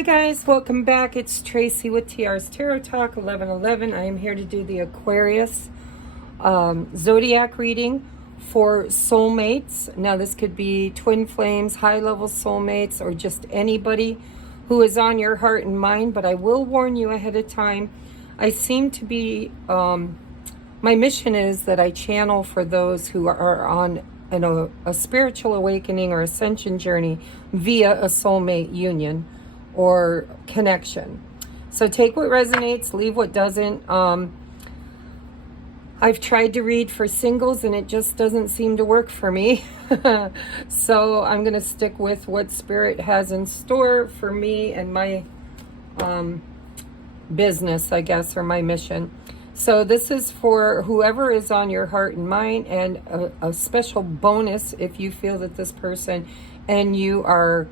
Hi guys, welcome back. It's Tracy with TR's Tarot Talk 1111. I am here to do the Aquarius zodiac reading for soulmates. Now this could be twin flames, high-level soulmates, or just anybody who is on your heart and mind, but I will warn you ahead of time. I seem to be, my mission is that I channel for those who are on a spiritual awakening or ascension journey via a soulmate union or connection. So take what resonates, leave what doesn't. I've tried to read for singles and it just doesn't seem to work for me. So I'm going to stick with what Spirit has in store for me and my business, I guess, or my mission. So this is for whoever is on your heart and mind, and a special bonus if you feel that this person and you are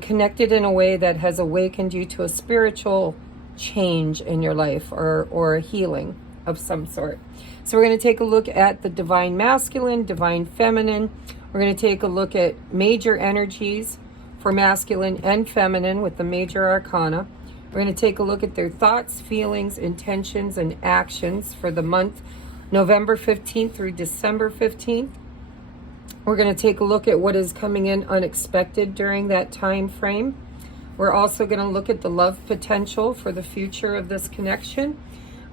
connected in a way that has awakened you to a spiritual change in your life, or a healing of some sort. So we're going to take a look at the divine masculine, divine feminine. We're going to take a look at major energies for masculine and feminine with the major arcana. We're going to take a look at their thoughts, feelings, intentions, and actions for the month November 15th through December 15th. We're going to take a look at what is coming in unexpected during that time frame. We're also going to look at the love potential for the future of this connection.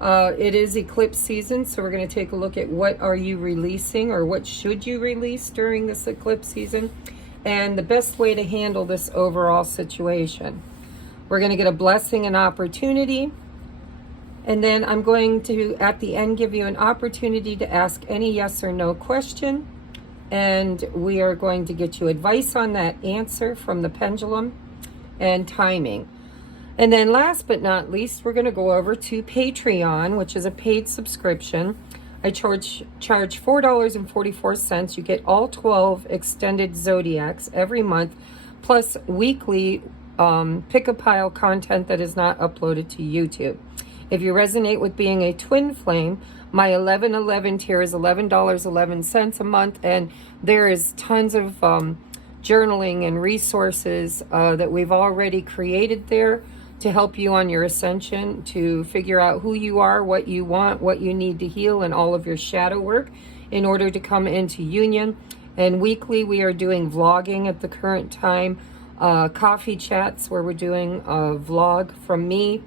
It is eclipse season, so we're going to take a look at what are you releasing, or what should you release during this eclipse season, and the best way to handle this overall situation. We're going to get a blessing and opportunity. And then I'm going to, at the end, give you an opportunity to ask any yes or no question. And we are going to get you advice on that answer from the pendulum and timing. And then last but not least, we're going to go over to Patreon, which is a paid subscription. I charge $4.44. You get all 12 extended zodiacs every month, plus weekly pick-a-pile content that is not uploaded to YouTube. If you resonate with being a twin flame, my 1111 tier is $11.11 a month, and there is tons of journaling and resources that we've already created there to help you on your ascension, to figure out who you are, what you want, what you need to heal, and all of your shadow work in order to come into union. And weekly we are doing vlogging at the current time, coffee chats where we're doing a vlog from me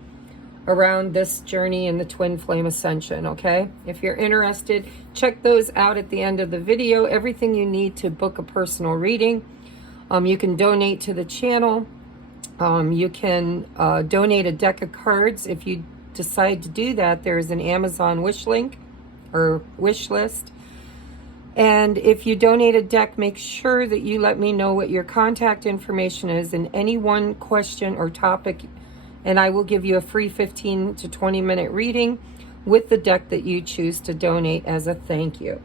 around this journey in the twin flame ascension. Okay, if you're interested, check those out at the end of the video. Everything you need to book a personal reading. You can donate to the channel. You can donate a deck of cards. If you decide to do that, there's an Amazon wish link or wish list. And if you donate a deck, make sure that you let me know what your contact information is in any one question or topic, and I will give you a free 15 to 20 minute reading with the deck that you choose to donate as a thank you.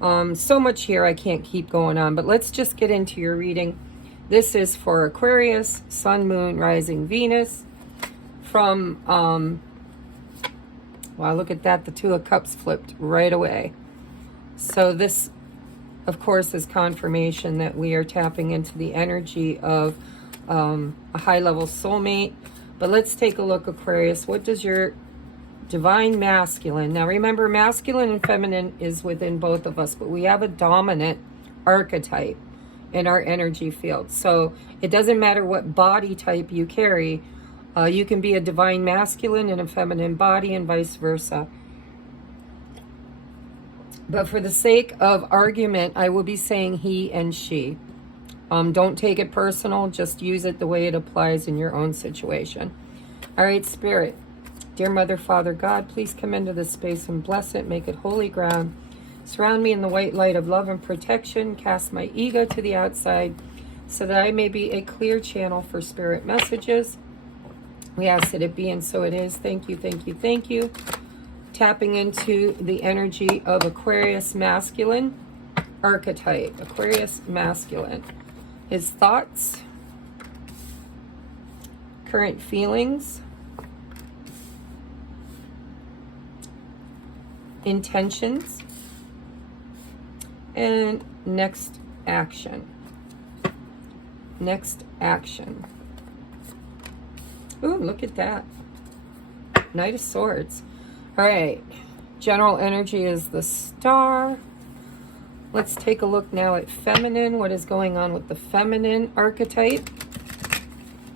So much here, I can't keep going on, but let's just get into your reading. This is for Aquarius, Sun, Moon, Rising, Venus. From, wow, look at that, the Two of Cups flipped right away. So this, of course, is confirmation that we are tapping into the energy of a high-level soulmate. But let's take a look, Aquarius. What does your divine masculine... Now, remember, masculine and feminine is within both of us, but we have a dominant archetype in our energy field. So it doesn't matter what body type you carry. You can be a divine masculine in a feminine body and vice versa. But for the sake of argument, I will be saying he and she. Don't take it personal. Just use it the way it applies in your own situation. All right, Spirit. Dear Mother, Father, God, please come into this space and bless it. Make it holy ground. Surround me in the white light of love and protection. Cast my ego to the outside so that I may be a clear channel for Spirit messages. We ask that it be, and so it is. Thank you, thank you, thank you. Tapping into the energy of Aquarius masculine archetype. Aquarius masculine. His thoughts, current feelings, intentions, and next action. Next action. Ooh, look at that. Knight of Swords. All right. General energy is the Star. Let's take a look now at feminine. What is going on with the feminine archetype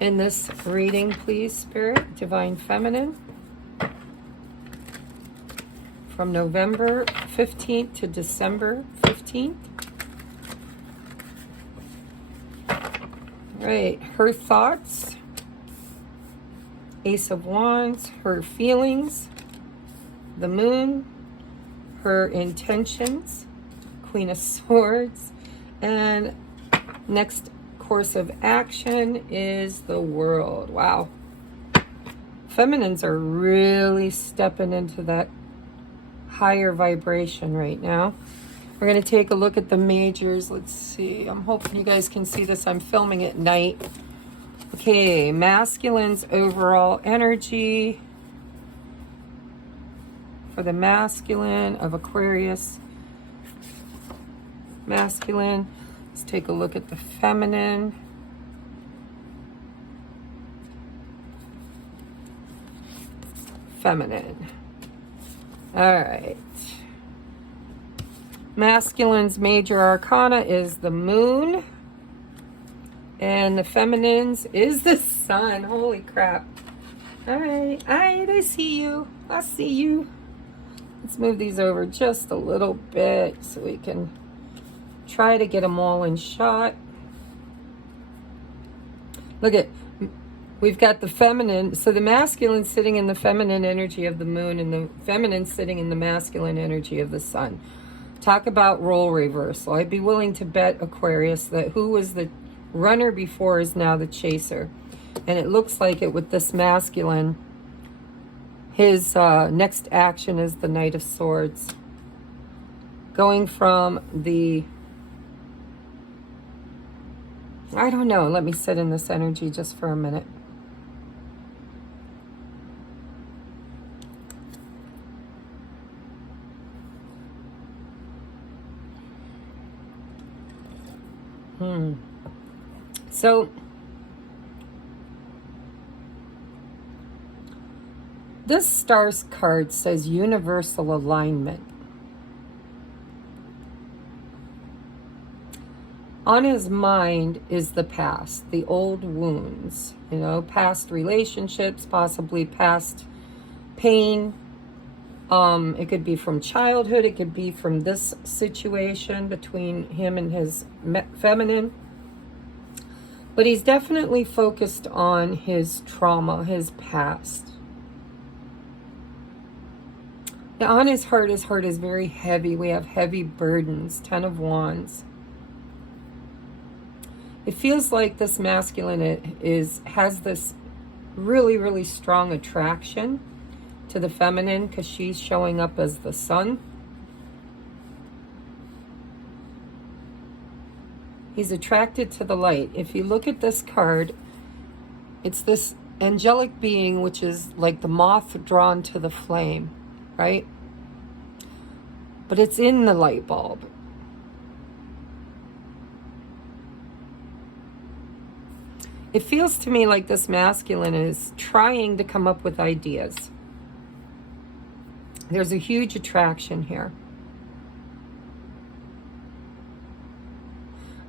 in this reading, please, Spirit? Divine Feminine. From November 15th to December 15th. All right. Her thoughts. Ace of Wands. Her feelings. The Moon. Her intentions. Queen of Swords. And next course of action is the World. Wow. Feminines are really stepping into that higher vibration right now. We're going to take a look at the majors. Let's see. I'm hoping you guys can see this. I'm filming at night. Okay, masculine's overall energy for the masculine of Aquarius. Masculine. Let's take a look at the feminine. Feminine. All right. Masculine's major arcana is the Moon. And the feminine's is the Sun. Holy crap. All right. All right, I see you. I see you. Let's move these over just a little bit so we can try to get them all in shot. Look at, we've got the feminine. So the masculine sitting in the feminine energy of the Moon and the feminine sitting in the masculine energy of the Sun. Talk about role reversal. I'd be willing to bet, Aquarius, that who was the runner before is now the chaser. And it looks like it with this masculine. His next action is the Knight of Swords. Going from the... I don't know. Let me sit in this energy just for a minute. So, this Stars card says universal alignment. On his mind is the past, the old wounds, you know, past relationships, possibly past pain. It could be from childhood. It could be from this situation between him and his feminine. But he's definitely focused on his trauma, his past. Now, on his heart is very heavy. We have heavy burdens, 10 of Wands. It feels like this masculine has this really, really strong attraction to the feminine because she's showing up as the Sun. He's attracted to the light. If you look at this card, it's this angelic being, which is like the moth drawn to the flame, right? But it's in the light bulb. It feels to me like this masculine is trying to come up with ideas. There's a huge attraction here.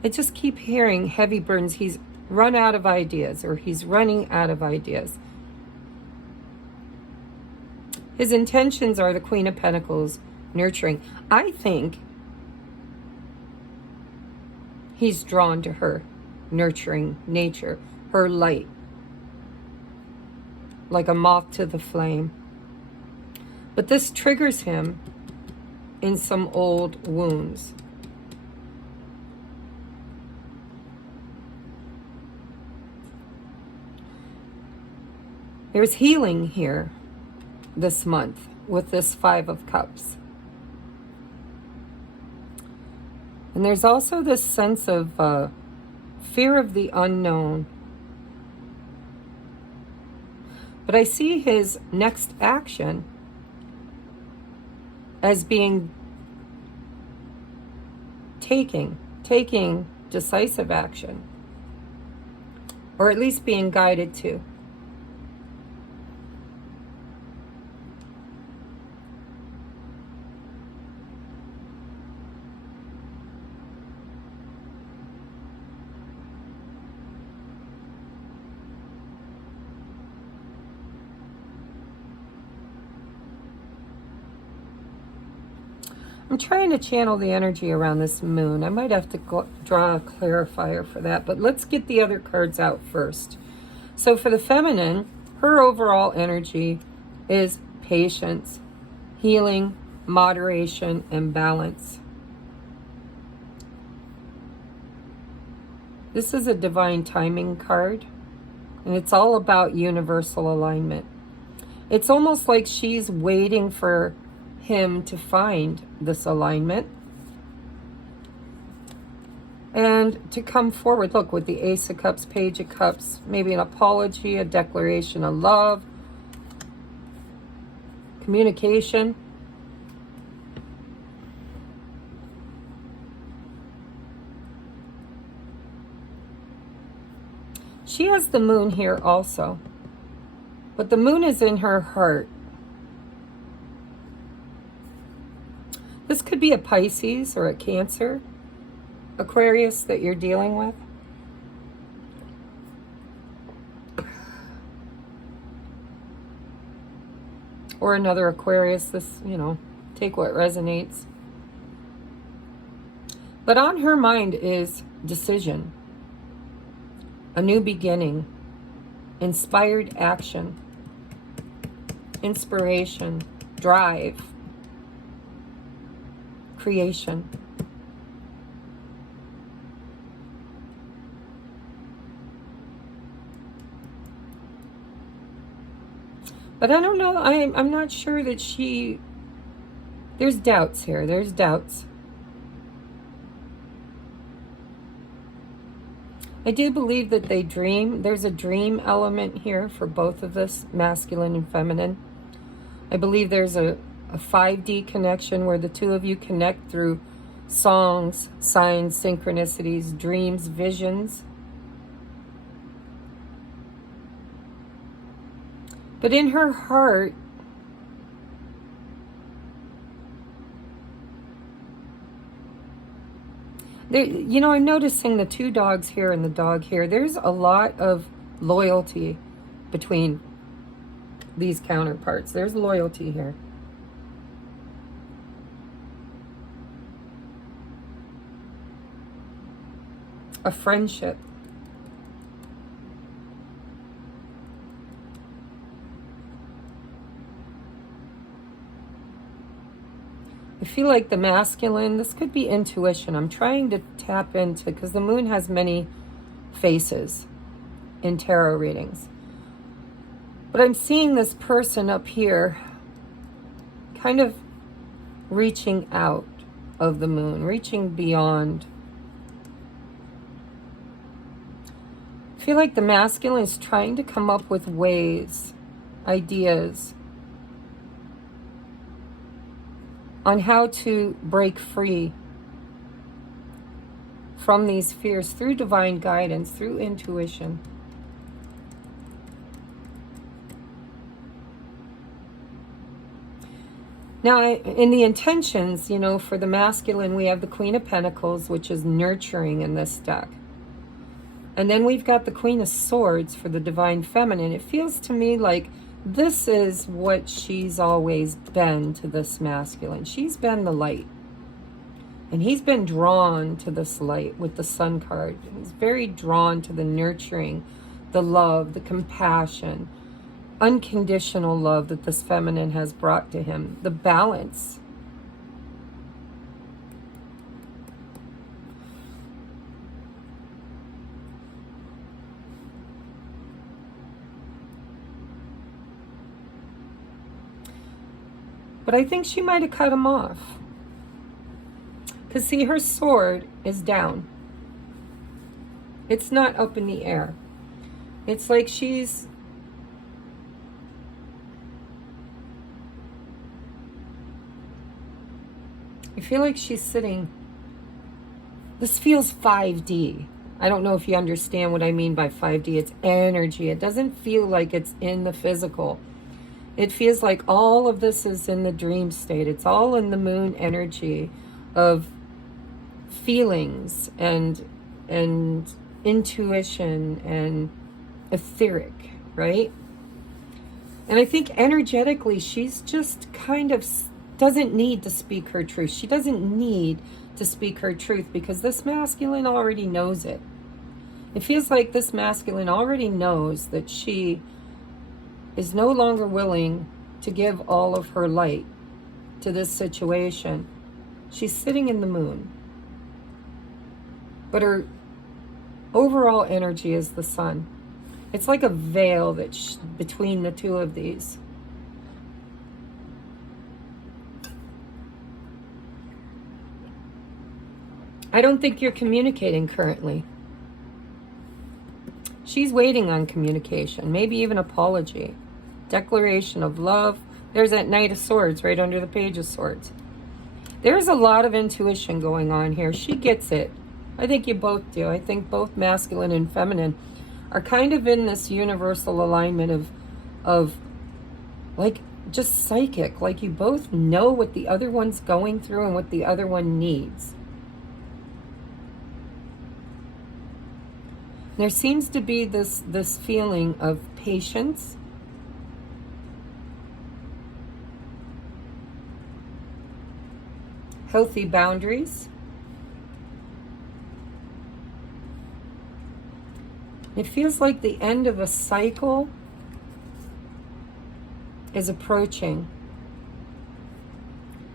I just keep hearing heavy burdens. He's run out of ideas, or he's running out of ideas. His intentions are the Queen of Pentacles, nurturing. I think he's drawn to her, nurturing nature, her light, like a moth to the flame. But this triggers him in some old wounds. There's healing here this month with this 5 of Cups. And there's also this sense of fear of the unknown. But I see his next action as being taking decisive action, or at least being guided to. I'm trying to channel the energy around this moon. I might have to draw a clarifier for that, but let's get the other cards out first. So for the feminine, her overall energy is patience, healing, moderation, and balance. This is a divine timing card, and it's all about universal alignment. It's almost like she's waiting for him to find this alignment and to come forward. Look, with the Ace of Cups, Page of Cups, maybe an apology, a declaration of love, communication. She has the moon here also, but the moon is in her heart. This could be a Pisces or a Cancer, Aquarius that you're dealing with. Or another Aquarius. This, you know, take what resonates. But on her mind is decision, a new beginning, inspired action, inspiration, drive, creation. But I don't know, I'm not sure that there's doubts here, there's doubts. I do believe that they dream. There's a dream element here for both of this, masculine and feminine. I believe there's a 5D connection where the two of you connect through songs, signs, synchronicities, dreams, visions. But in her heart, there, you know, I'm noticing the two dogs here and the dog here. There's a lot of loyalty between these counterparts. There's loyalty here. A friendship. I feel like the masculine, this could be intuition. I'm trying to tap into, because the moon has many faces in tarot readings. But I'm seeing this person up here kind of reaching out of the moon, reaching beyond. I feel like the masculine is trying to come up with ways, ideas on how to break free from these fears through divine guidance, through intuition. Now, in the intentions, you know, for the masculine, we have the Queen of Pentacles, which is nurturing in this deck. And then we've got the Queen of Swords for the divine feminine. It feels to me like this is what she's always been to this masculine. She's been the light. And he's been drawn to this light with the Sun card. He's very drawn to the nurturing, the love, the compassion, unconditional love that this feminine has brought to him. The balance. But I think she might have cut him off. Because see, her sword is down. It's not up in the air. It's like she's... I feel like she's sitting... This feels 5D. I don't know if you understand what I mean by 5D. It's energy. It doesn't feel like it's in the physical. It feels like all of this is in the dream state. It's all in the moon energy of feelings and intuition and etheric, right? And I think energetically she's just kind of doesn't need to speak her truth. She doesn't need to speak her truth because this masculine already knows it. It feels like this masculine already knows that she is no longer willing to give all of her light to this situation. She's sitting in the moon. But her overall energy is the sun. It's like a veil that's between the two of these. I don't think you're communicating currently. She's waiting on communication, maybe even apology, declaration of love. There's that Knight of Swords right under the Page of Swords. There's a lot of intuition going on here. She gets it. I think you both do. I think both masculine and feminine are kind of in this universal alignment of like just psychic. Like you both know what the other one's going through and what the other one needs. There seems to be this feeling of patience, healthy boundaries. It feels like the end of a cycle is approaching.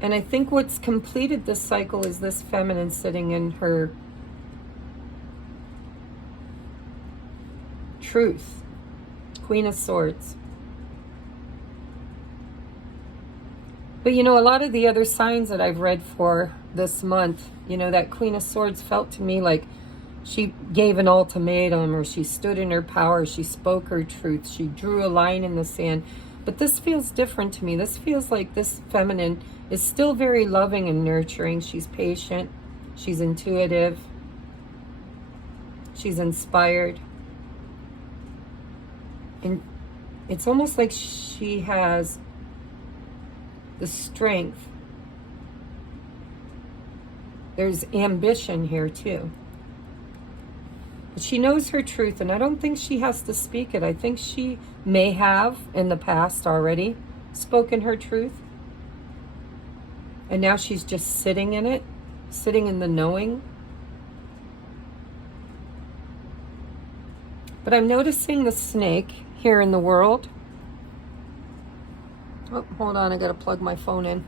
And I think what's completed this cycle is this feminine sitting in her truth. Queen of Swords. But you know, a lot of the other signs that I've read for this month, you know, that Queen of Swords felt to me like she gave an ultimatum, or she stood in her power, she spoke her truth, she drew a line in the sand. But this feels different to me. This feels like this feminine is still very loving and nurturing. She's patient, she's intuitive, she's inspired. And it's almost like she has the strength. There's ambition here too. But she knows her truth, and I don't think she has to speak it. I think she may have in the past already spoken her truth. And now she's just sitting in it, sitting in the knowing. But I'm noticing the snake here in the world. Oh, hold on, I gotta plug my phone in.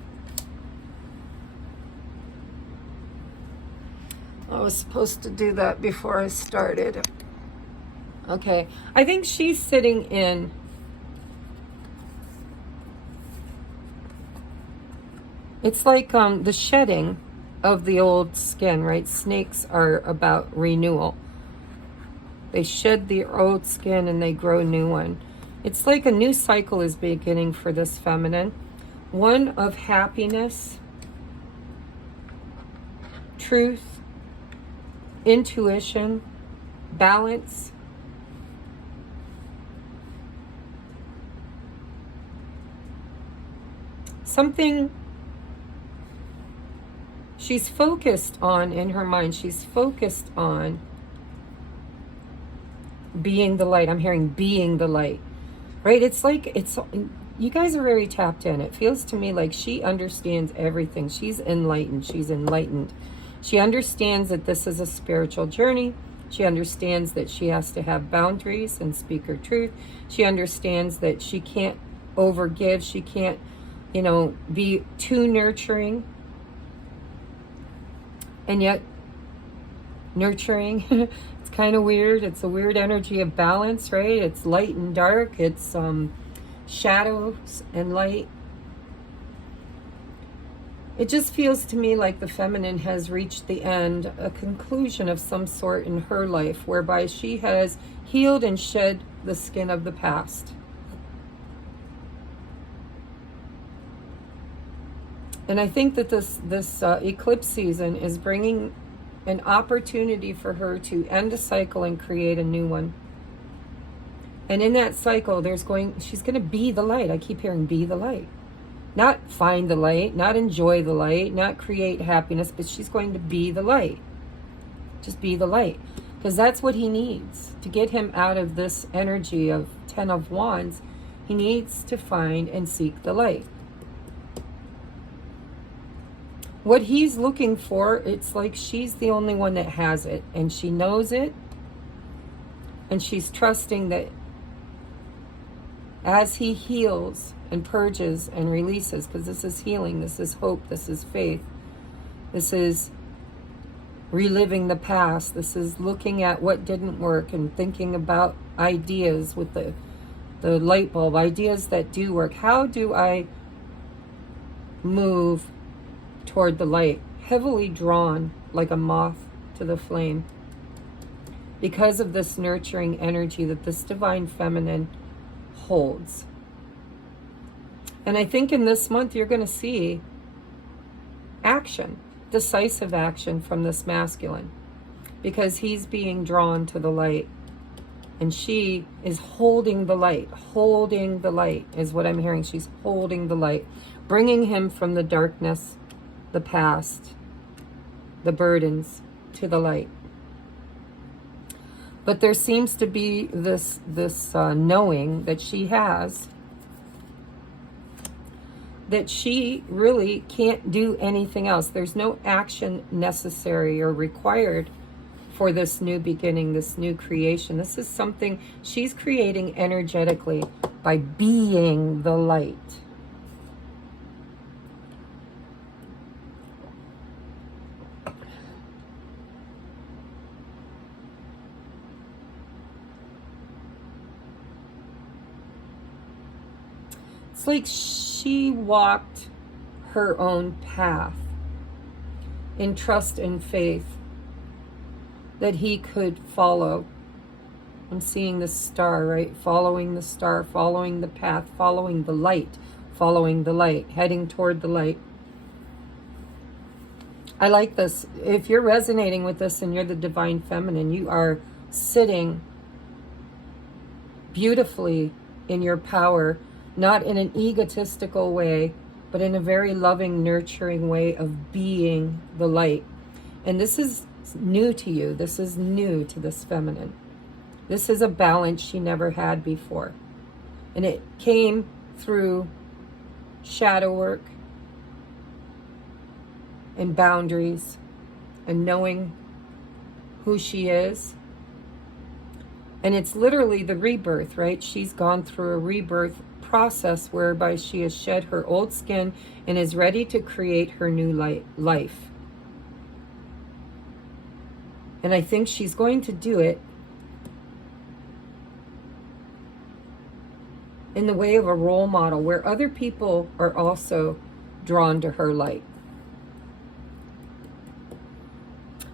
I was supposed to do that before I started. Okay, I think she's sitting in it's like the shedding of the old skin, right? Snakes are about renewal. They shed the old skin and they grow a new one. It's like a new cycle is beginning for this feminine. One of happiness, truth, intuition, balance. Something she's focused on in her mind. She's focused on being the light. I'm hearing being the light, right? It's like, you guys are very tapped in. It feels to me like she understands everything. She's enlightened. She's enlightened. She understands that this is a spiritual journey. She understands that she has to have boundaries and speak her truth. She understands that she can't overgive. She can't, you know, be too nurturing. And yet, nurturing, it's kind of weird. It's a weird energy of balance, right? It's light and dark. It's shadows and light. It just feels to me like the feminine has reached the end, a conclusion of some sort in her life, whereby she has healed and shed the skin of the past. And I think that this eclipse season is bringing an opportunity for her to end a cycle and create a new one. And in that cycle, she's going to be the light. I keep hearing be the light. Not find the light, not enjoy the light, not create happiness, but she's going to be the light. Just be the light. Because that's what he needs. To get him out of this energy of 10 of Wands, he needs to find and seek the light. what he's looking for, it's like she's the only one that has it, and she knows it, and she's trusting that as he heals and purges and releases, because this is healing, this is hope, this is faith, this is reliving the past, this is looking at what didn't work and thinking about ideas with the light bulb, ideas that do work. How do I move toward the light? Heavily drawn like a moth to the flame, because of this nurturing energy that this divine feminine holds. And I think in this month you're going to see action, decisive action from this masculine, because he's being drawn to the light, and she is holding the light. Holding the light is what I'm hearing. She's holding the light, bringing him from the darkness, the past, the burdens, to the light. But there seems to be this knowing that she has, that she really can't do anything else. There's no action necessary or required for this new beginning, this new creation. This is something she's creating energetically by being the light. It's like she walked her own path in trust and faith that he could follow. I'm seeing the star, right? Following the star, following the path, following the light, heading toward the light. I like this. If you're resonating with this and you're the divine feminine, you are sitting beautifully in your power, not in an egotistical way, but in a very loving, nurturing way of being the light. And this is new to you. This is new to this feminine. This is a balance she never had before. And it came through shadow work and boundaries and knowing who she is. And it's literally the rebirth, right? She's gone through a rebirth process whereby she has shed her old skin and is ready to create her new life. And I think she's going to do it in the way of a role model where other people are also drawn to her light.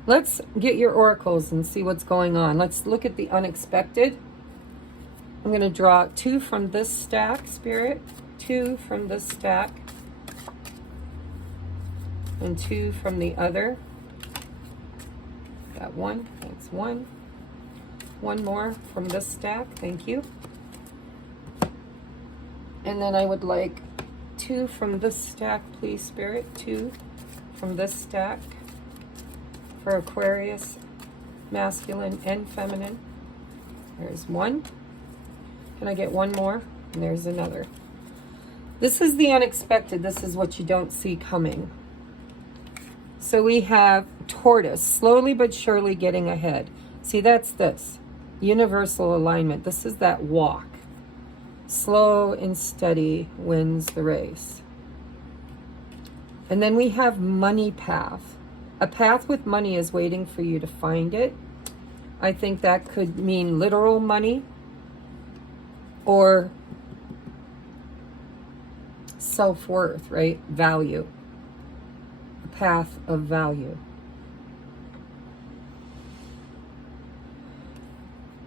Let's get your oracles and see what's going on. Let's look at the unexpected. I'm going to draw 2 from this stack, Spirit, 2 from this stack, and 2 from the other. Got 1, thanks, 1. 1 more from this stack, thank you. And then I would like 2 from this stack, please, Spirit, 2 from this stack for Aquarius, masculine and feminine. There's 1. Can I get 1 more? And there's another. This is the unexpected. This is what you don't see coming. So we have tortoise, slowly but surely getting ahead. See, that's this. Universal alignment. This is that walk. Slow and steady wins the race. And then we have money path. A path with money is waiting for you to find it. I think that could mean literal money or self-worth, right? Value. A path of value.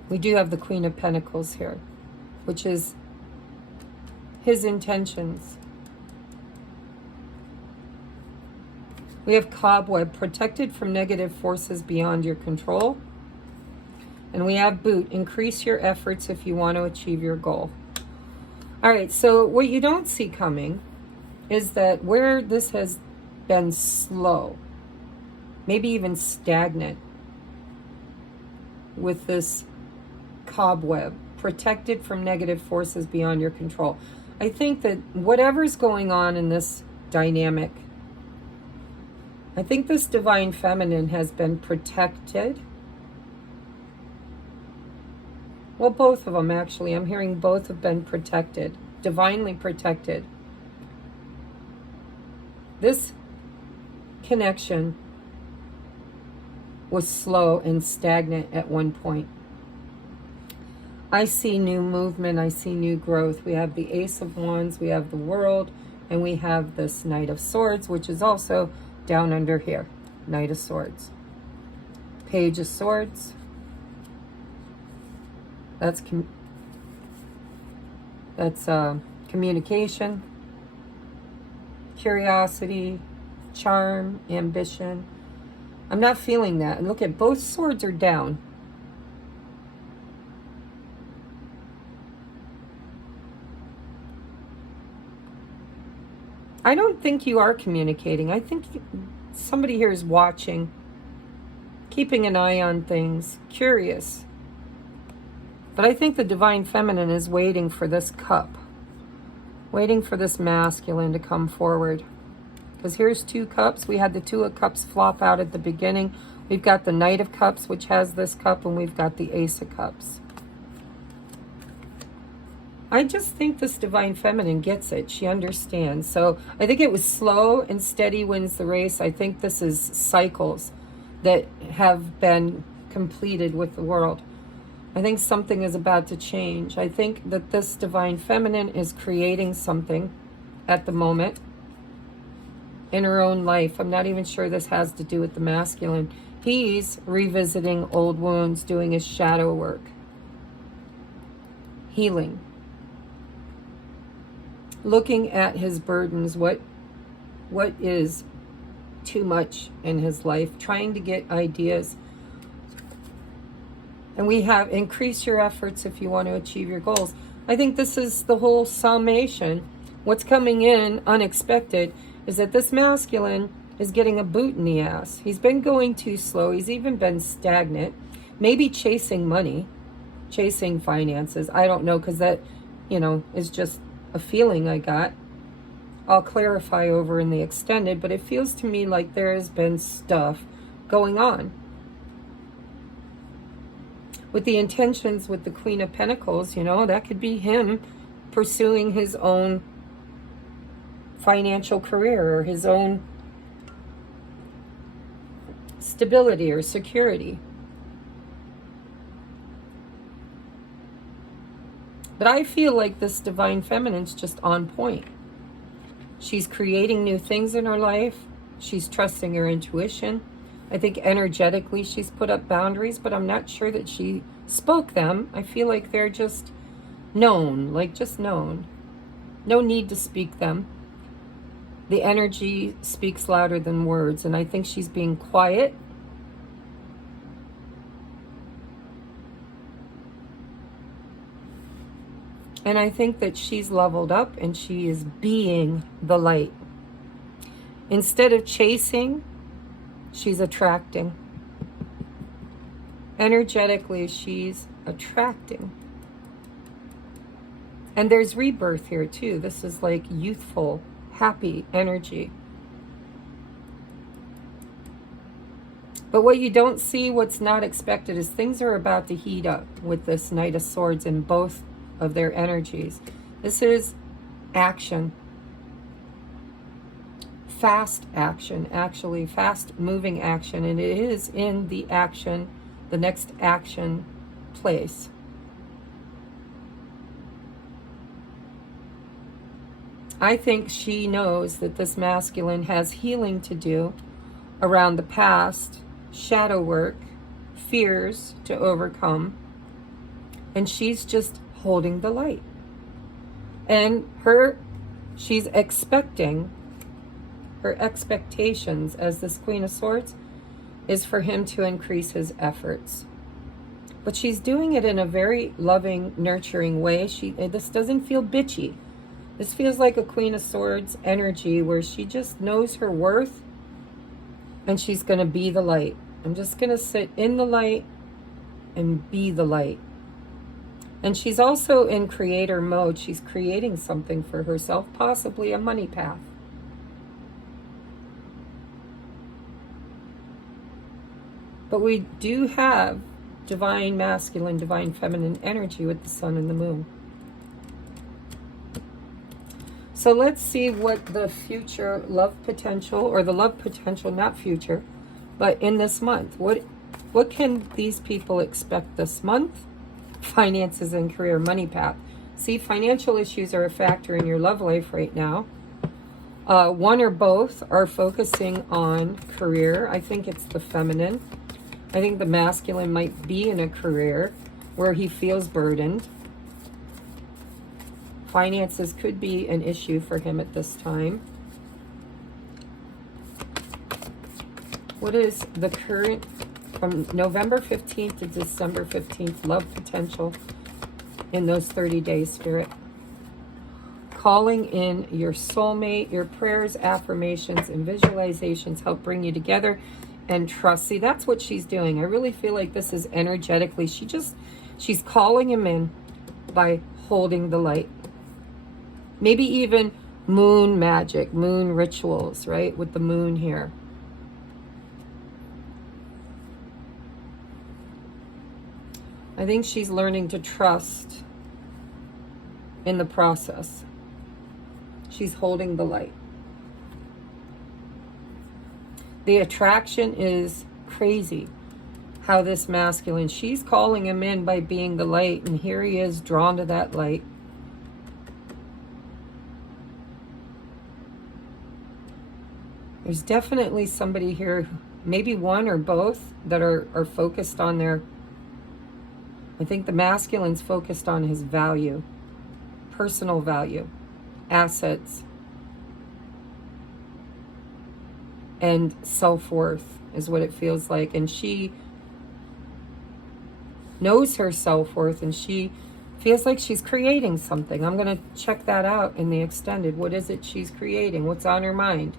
We do have the Queen of Pentacles here, which is his intentions. We have cobweb, protected from negative forces beyond your control. And we have boot, increase your efforts if you want to achieve your goal. All right, so what you don't see coming is that where this has been slow, maybe even stagnant with this cobweb, protected from negative forces beyond your control. I think that whatever's going on in this dynamic I think this divine feminine has been protected. Well, both of them, actually. I'm hearing both have been protected, divinely protected. This connection was slow and stagnant at one point. I see new movement. I see new growth. We have the Ace of Wands. We have the World. And we have this Knight of Swords, which is also down under here. Knight of Swords. Page of Swords. That's communication, curiosity, charm, ambition. I'm not feeling that. And look at both swords are down. I don't think you are communicating. I think somebody here is watching, keeping an eye on things, curious. But I think the divine feminine is waiting for this cup, waiting for this masculine to come forward. Because here's 2 cups. We had the 2 of cups flop out at the beginning. We've got the Knight of Cups, which has this cup, and we've got the Ace of Cups. I just think this divine feminine gets it. She understands. So I think it was slow and steady wins the race. I think this is cycles that have been completed with the world. I think something is about to change. I think that this divine feminine is creating something at the moment in her own life. I'm not even sure this has to do with the masculine. He's revisiting old wounds, doing his shadow work, healing, looking at his burdens, what is too much in his life, trying to get ideas. And we have increase your efforts if you want to achieve your goals. I think this is the whole summation. What's coming in unexpected is that this masculine is getting a boot in the ass. He's been going too slow. He's even been stagnant. Maybe chasing money, chasing finances. I don't know, because that, is just a feeling I got. I'll clarify over in the extended, but it feels to me like there has been stuff going on. With the intentions with the Queen of Pentacles, that could be him pursuing his own financial career or his own stability or security. But I feel like this divine feminine's just on point. She's creating new things in her life. She's trusting her intuition. I think energetically she's put up boundaries, but I'm not sure that she spoke them. I feel like they're just known, just known. No need to speak them. The energy speaks louder than words, and I think she's being quiet. And I think that she's leveled up and she is being the light. Instead of chasing, she's attracting. Energetically, she's attracting. And there's rebirth here too. This is like youthful, happy energy. But what you don't see, what's not expected, is things are about to heat up with this Knight of Swords in both of their energies. This is action. Fast action, actually, fast moving action, and it is in the action, the next action place. I think she knows that this masculine has healing to do around the past, shadow work, fears to overcome, and she's just holding the light. And she's expecting, her expectations as this Queen of Swords is for him to increase his efforts. But she's doing it in a very loving, nurturing way. This doesn't feel bitchy. This feels like a Queen of Swords energy where she just knows her worth and she's going to be the light. I'm just going to sit in the light and be the light. And she's also in creator mode. She's creating something for herself, possibly a money path. But we do have divine masculine, divine feminine energy with the sun and the moon. So let's see what the future love potential, or the love potential, not future, but in this month. What can these people expect this month? Finances and career, money path. See, financial issues are a factor in your love life right now. One or both are focusing on career. I think it's the feminine. I think the masculine might be in a career where he feels burdened. Finances could be an issue for him at this time. What is the current, from November 15th to December 15th, love potential in those 30 days, Spirit? Calling in your soulmate, your prayers, affirmations, and visualizations help bring you together, and trust. See, that's what she's doing. I really feel like this is energetically. She's calling him in by holding the light. Maybe even moon magic, moon rituals, right? With the moon here. I think she's learning to trust in the process. She's holding the light. The attraction is crazy. How this masculine, she's calling him in by being the light, and here he is drawn to that light. There's definitely somebody here, maybe one or both, that are focused on their, I think the masculine's focused on his value, personal value, assets, and self-worth is what it feels like. And she knows her self-worth, and she feels like she's creating something. I'm going to check that out in the extended. What is it she's creating? What's on her mind?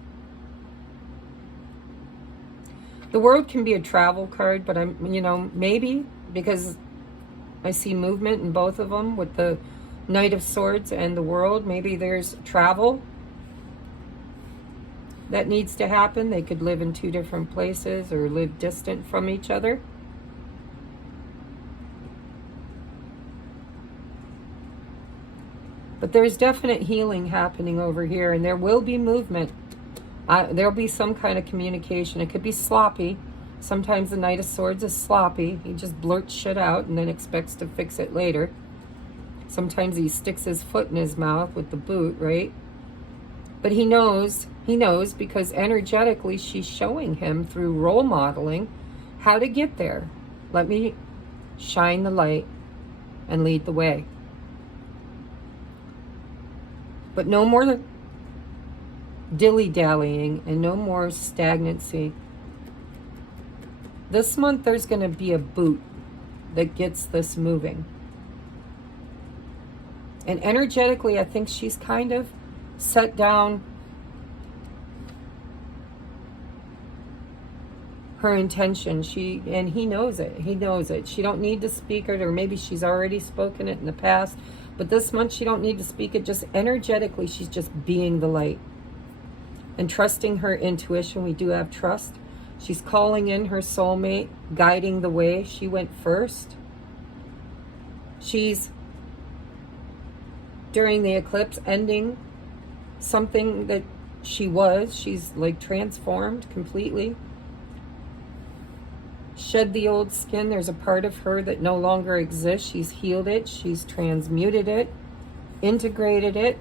The World can be a travel card, but I'm, maybe because I see movement in both of them with the Knight of Swords and the World. Maybe there's travel that needs to happen. They could live in two different places or live distant from each other. But there's definite healing happening over here, and there will be movement. There'll be some kind of communication. It could be sloppy. Sometimes the Knight of Swords is sloppy. He just blurts shit out and then expects to fix it later. Sometimes he sticks his foot in his mouth with the boot, right? But he knows because energetically she's showing him through role modeling how to get there. Let me shine the light and lead the way. But no more dilly-dallying and no more stagnancy. This month there's going to be a boot that gets this moving. And energetically, I think she's kind of set down her intention. And he knows it. He knows it. She don't need to speak it, or maybe she's already spoken it in the past. But this month she don't need to speak it. Just energetically, she's just being the light. And trusting her intuition. We do have trust. She's calling in her soulmate, guiding the way. She went first. She's, during the eclipse, ending something that she's like transformed completely. Shed the old skin. There's a part of her that no longer exists. She's healed it. She's transmuted it, integrated it.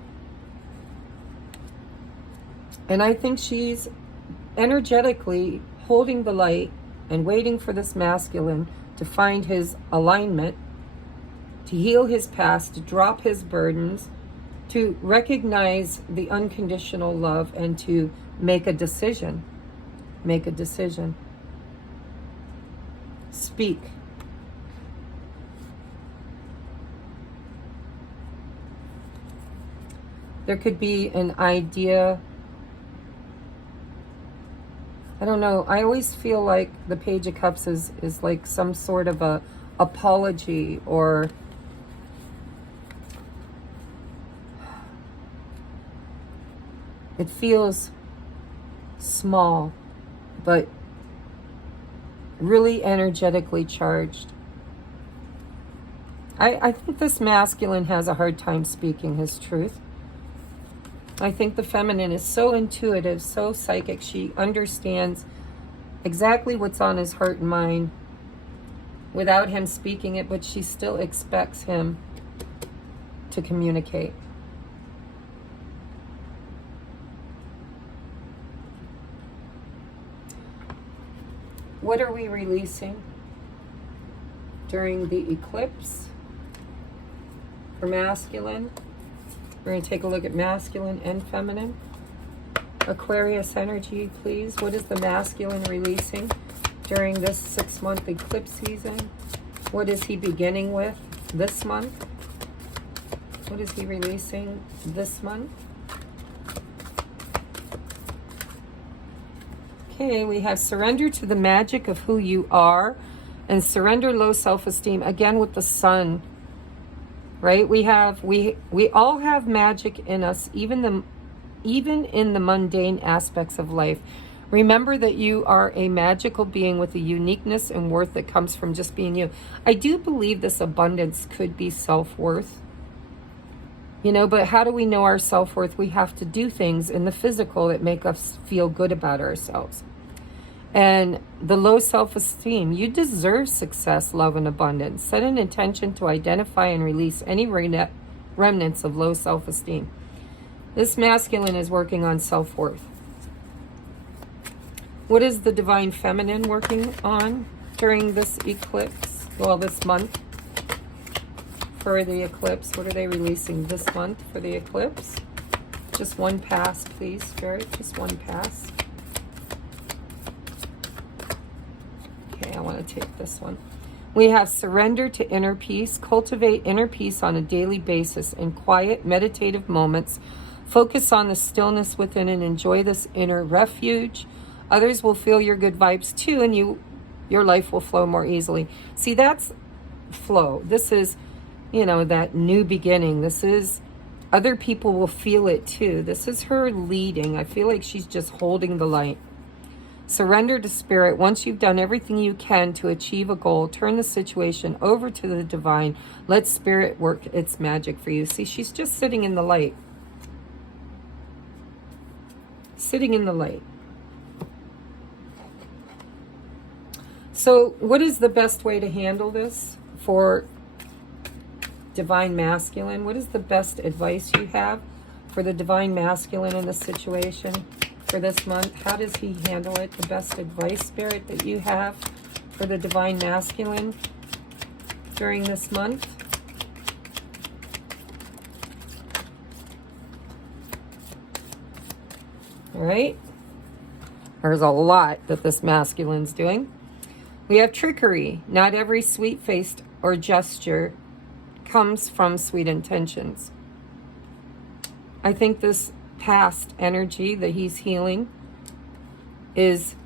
And I think she's energetically holding the light and waiting for this masculine to find his alignment, to heal his past, to drop his burdens, to recognize the unconditional love, and to make a decision. Make a decision. Speak. There could be an idea. I don't know. I always feel like the Page of Cups is like some sort of a apology, or it feels small, but really energetically charged. I think this masculine has a hard time speaking his truth. I think the feminine is so intuitive, so psychic. She understands exactly what's on his heart and mind without him speaking it, but she still expects him to communicate. What are we releasing during the eclipse for masculine? We're going to take a look at masculine and feminine. Aquarius energy, please. What is the masculine releasing during this 6-month eclipse season? What is he beginning with this month? What is he releasing this month? Okay, we have surrender to the magic of who you are and surrender low self-esteem, again with the sun, right? We all have magic in us, even in the mundane aspects of life. Remember that you are a magical being with a uniqueness and worth that comes from just being you. I do believe this abundance could be self-worth. You know, but how do we know our self-worth? We have to do things in the physical that make us feel good about ourselves. And the low self-esteem, you deserve success, love, and abundance. Set an intention to identify and release any remnants of low self-esteem. This masculine is working on self-worth. What is the divine feminine working on during this eclipse? Well, this month for the eclipse. What are they releasing this month for the eclipse? Just one pass, please, Spirit. Just one pass. Okay, I want to take this one. We have surrender to inner peace. Cultivate inner peace on a daily basis in quiet, meditative moments. Focus on the stillness within and enjoy this inner refuge. Others will feel your good vibes too, and your life will flow more easily. See, that's flow. This is, you know, that new beginning. This is, other people will feel it too. This is her leading. I feel like she's just holding the light. Surrender to spirit. Once you've done everything you can to achieve a goal, turn the situation over to the divine. Let spirit work its magic for you. See, she's just sitting in the light. Sitting in the light. So what is the best way to handle this for divine masculine? What is the best advice you have for the divine masculine in this situation for this month? How does he handle it? The best advice, Spirit, that you have for the divine masculine during this month? All right. There's a lot that this masculine's doing. We have trickery. Not every sweet-faced or gesture comes from sweet intentions. I think this past energy that he's healing is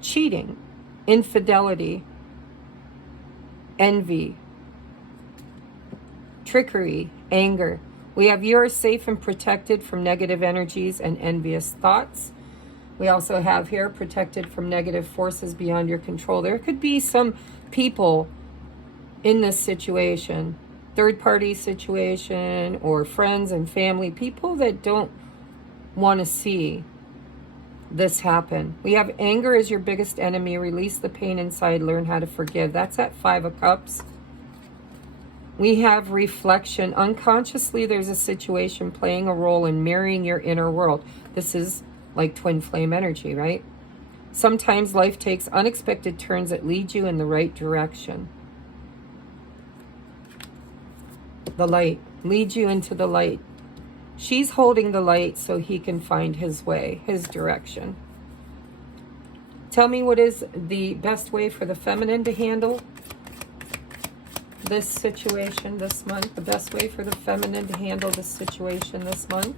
cheating, infidelity, envy, trickery, anger. We have you are safe and protected from negative energies and envious thoughts. We also have here protected from negative forces beyond your control. There could be some people in this situation, third-party situation or friends and family, people that don't want to see this happen. We have anger as your biggest enemy. Release the pain inside. Learn how to forgive. That's at 5 of Cups. We have reflection. Unconsciously, there's a situation playing a role in mirroring your inner world. This is like twin flame energy, right? Sometimes life takes unexpected turns that lead you in the right direction. The light leads you into the light. She's holding the light so he can find his way, his direction. Tell me, what is the best way for the feminine to handle this situation this month? The best way for the feminine to handle this situation this month?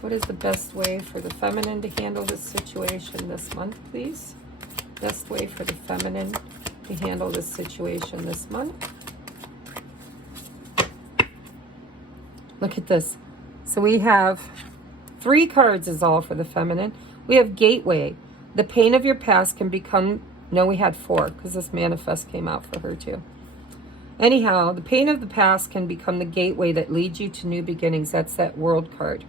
What is the best way for the feminine to handle this situation this month, please? Best way for the feminine to handle this situation this month. Look at this. So we have 3 cards is all for the feminine. We have gateway. The pain of your past can become, no, we had 4 because this manifest came out for her too. Anyhow, the pain of the past can become the gateway that leads you to new beginnings. That's that World card.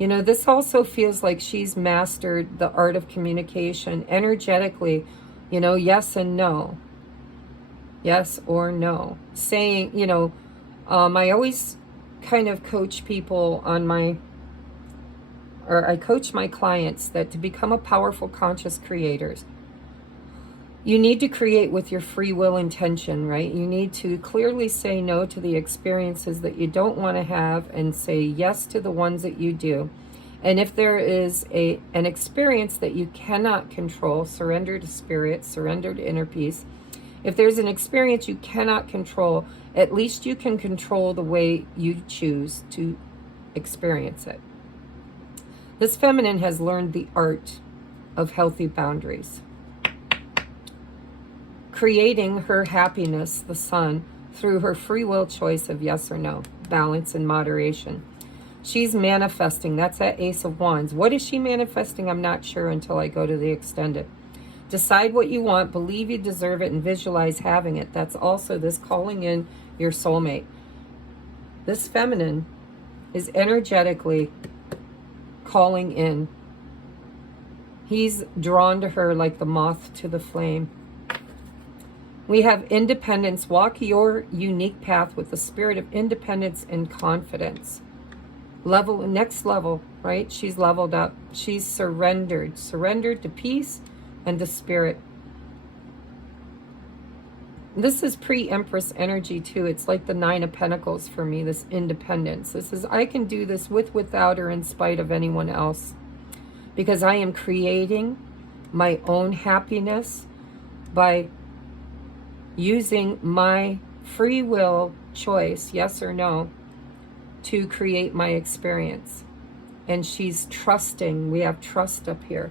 You know, this also feels like she's mastered the art of communication energetically, you know, yes and no. Yes or no. Saying, you know, I always kind of coach people on I coach my clients that to become a powerful conscious creators, you need to create with your free will intention, right? You need to clearly say no to the experiences that you don't want to have and say yes to the ones that you do. And if there is an experience that you cannot control, surrender to spirit, surrender to inner peace. If there's an experience you cannot control, at least you can control the way you choose to experience it. This feminine has learned the art of healthy boundaries, creating her happiness, the sun, through her free will choice of yes or no, balance and moderation. She's manifesting. That's that Ace of Wands. What is she manifesting? I'm not sure until I go to the extended. Decide what you want, believe you deserve it, and visualize having it. That's also this calling in your soulmate. This feminine is energetically calling in. He's drawn to her like the moth to the flame. We have independence. Walk your unique path with the spirit of independence and confidence. Next level, right? She's leveled up. She's surrendered to peace and to spirit. This is pre-Empress energy too. It's like the 9 of Pentacles for me, this independence. This is, I can do this with, without, or in spite of anyone else, because I am creating my own happiness by using my free will choice, yes or no, to create my experience. And she's trusting. We have trust up here.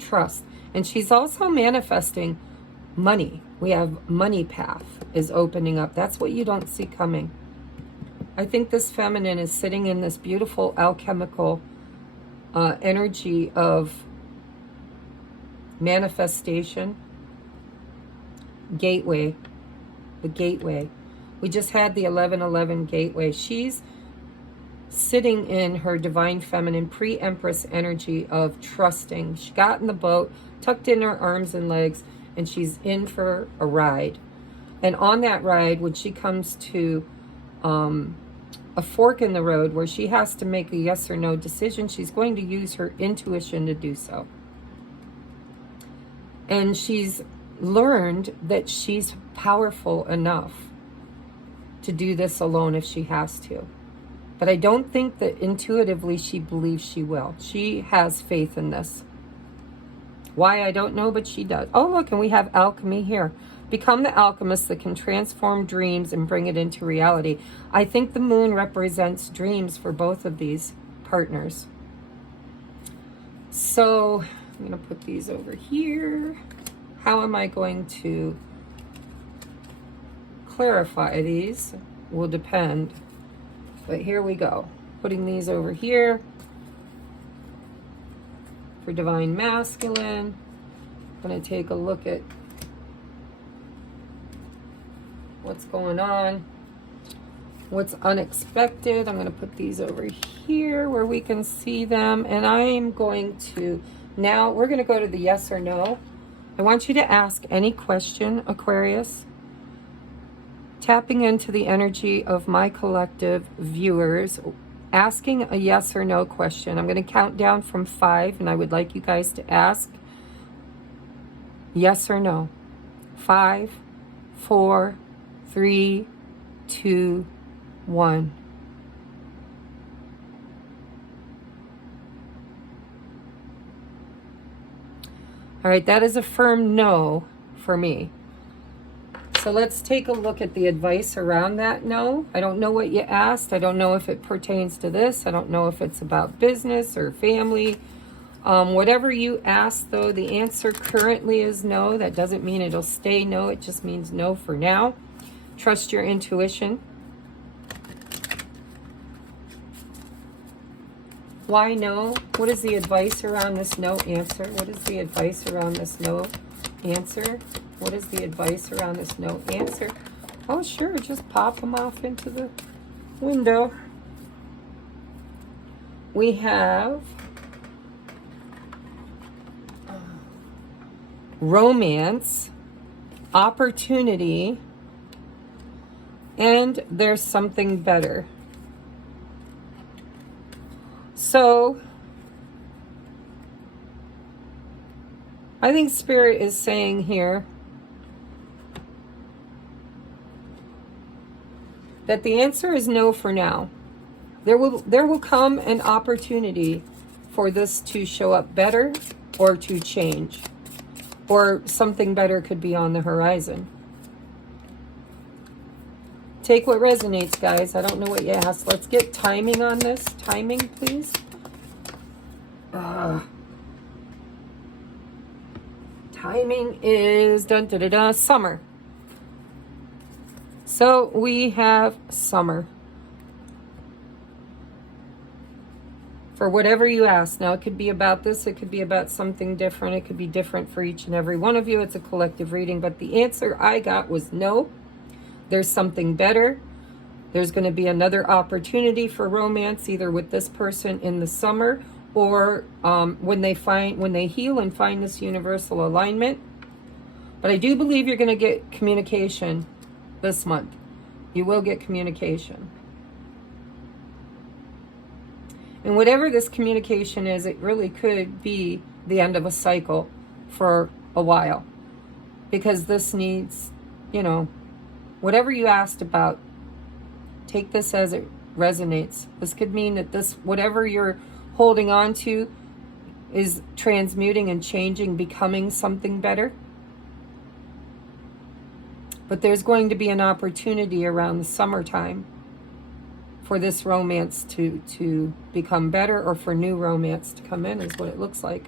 Trust. And she's also manifesting money. We have money path is opening up. That's what you don't see coming. I think this feminine is sitting in this beautiful alchemical energy of manifestation. Gateway. The gateway. We just had the 1111 gateway. She's sitting in her divine feminine pre-Empress energy of trusting. She got in the boat, tucked in her arms and legs, and she's in for a ride. And on that ride, when she comes to a fork in the road where she has to make a yes or no decision, she's going to use her intuition to do so. And she's learned that she's powerful enough to do this alone if she has to. But I don't think that intuitively she believes she will. She has faith in this. Why, I don't know, but she does. Oh, look, and we have alchemy here. Become the alchemist that can transform dreams and bring it into reality. I think the moon represents dreams for both of these partners. So I'm going to put these over here. How am I going to clarify these? Will depend. But here we go. Putting these over here for divine masculine. I'm going to take a look at what's going on, what's unexpected. I'm going to put these over here where we can see them. And I'm going to, now we're going to go to the yes or no. I want you to ask any question, Aquarius, tapping into the energy of my collective viewers, asking a yes or no question. I'm going to count down from 5, and I would like you guys to ask yes or no. 5, 4, 3, 2, 1. All right, that is a firm no for me. So let's take a look at the advice around that no. I don't know what you asked. I don't know if it pertains to this. I don't know if it's about business or family. Whatever you asked, though, the answer currently is no. That doesn't mean it'll stay no. It just means no for now. Trust your intuition. Why no? What is the advice around this no answer? What is the advice around this no answer? What is the advice around this no answer? Oh, sure, just pop them off into the window. We have romance, opportunity, and there's something better. So I think Spirit is saying here that the answer is no for now. There will come an opportunity for this to show up better or to change, or something better could be on the horizon. Take what resonates, guys. I don't know what you asked. Let's get timing on this. Timing, please. Timing is summer. So we have summer. For whatever you ask. Now, it could be about this. It could be about something different. It could be different for each and every one of you. It's a collective reading. But the answer I got was no. There's something better. There's going to be another opportunity for romance, either with this person in the summer or when they heal and find this universal alignment. But I do believe you're going to get communication this month. You will get communication. And whatever this communication is, it really could be the end of a cycle for a while. Because this needs, you know, whatever you asked about, take this as it resonates. This could mean that this, whatever you're holding on to, is transmuting and changing, becoming something better. But there's going to be an opportunity around the summertime for this romance to become better, or for new romance to come in, is what it looks like.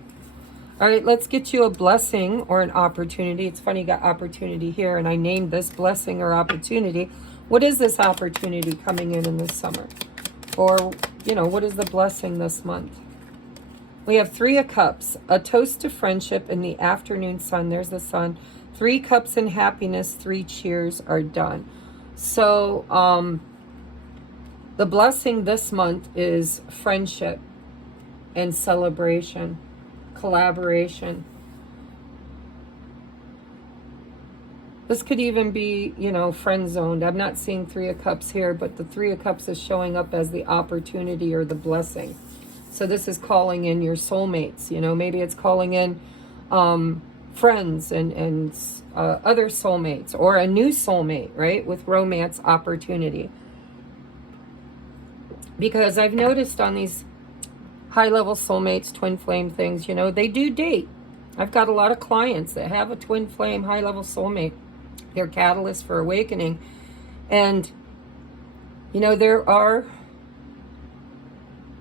All right, let's get you a blessing or an opportunity. It's funny, you got opportunity here, and I named this blessing or opportunity. What is this opportunity coming in this summer? Or, you know, what is the blessing this month? We have 3 of Cups, a toast to friendship in the afternoon sun. There's the sun. 3 cups and happiness, 3 cheers are done. So, the blessing this month is friendship and celebration, collaboration. This could even be, you know, friend zoned. I'm not seeing 3 of Cups here, but the 3 of Cups is showing up as the opportunity or the blessing. So this is calling in your soulmates. You know, maybe it's calling in friends and other soulmates, or a new soulmate, right? With romance opportunity. Because I've noticed on these high-level soulmates, twin flame things, you know, they do date. I've got a lot of clients that have a twin flame, high-level soulmate. They're catalysts for awakening. And, you know, there are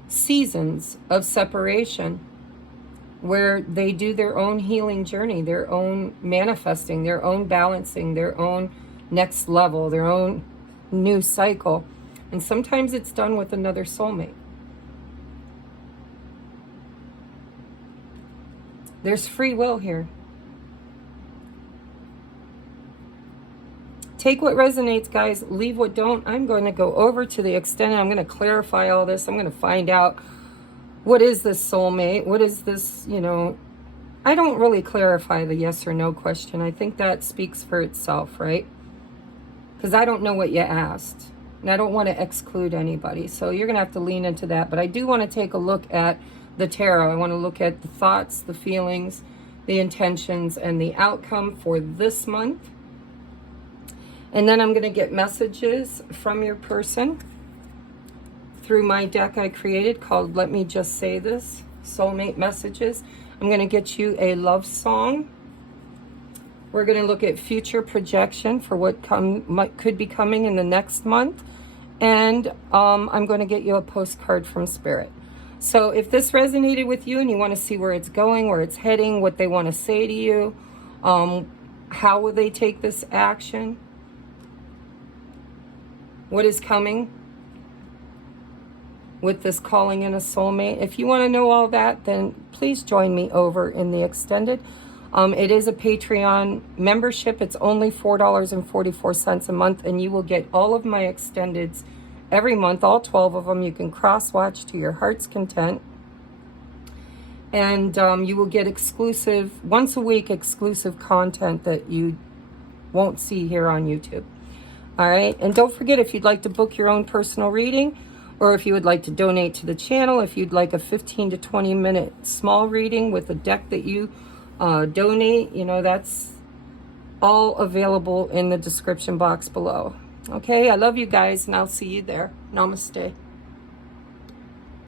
seasons of separation where they do their own healing journey, their own manifesting, their own balancing, their own next level, their own new cycle. And sometimes it's done with another soulmate. There's free will here. Take what resonates, guys. Leave what don't. I'm going to go over to the extended. I'm going to clarify all this. I'm going to find out, what is this soulmate? What is this, you know? I don't really clarify the yes or no question. I think that speaks for itself, right? Because I don't know what you asked. And I don't want to exclude anybody. So you're going to have to lean into that. But I do want to take a look at the tarot. I want to look at the thoughts, the feelings, the intentions, and the outcome for this month. And then I'm going to get messages from your person through my deck I created called Let Me Just Say This, Soulmate Messages. I'm going to get you a love song. We're going to look at future projection for what could be coming in the next month. And I'm going to get you a postcard from Spirit. So if this resonated with you and you want to see where it's going, where it's heading, what they want to say to you, how will they take this action, what is coming, with this calling in a soulmate. If you want to know all that, then please join me over in the extended. It is a Patreon membership. It's only $4.44 a month, and you will get all of my extendeds every month, all 12 of them. You can cross-watch to your heart's content. And you will get exclusive, once a week, exclusive content that you won't see here on YouTube. All right, and don't forget, if you'd like to book your own personal reading, or if you would like to donate to the channel, if you'd like a 15 to 20 minute small reading with a deck that you donate, you know, that's all available in the description box below. Okay, I love you guys, and I'll see you there. Namaste.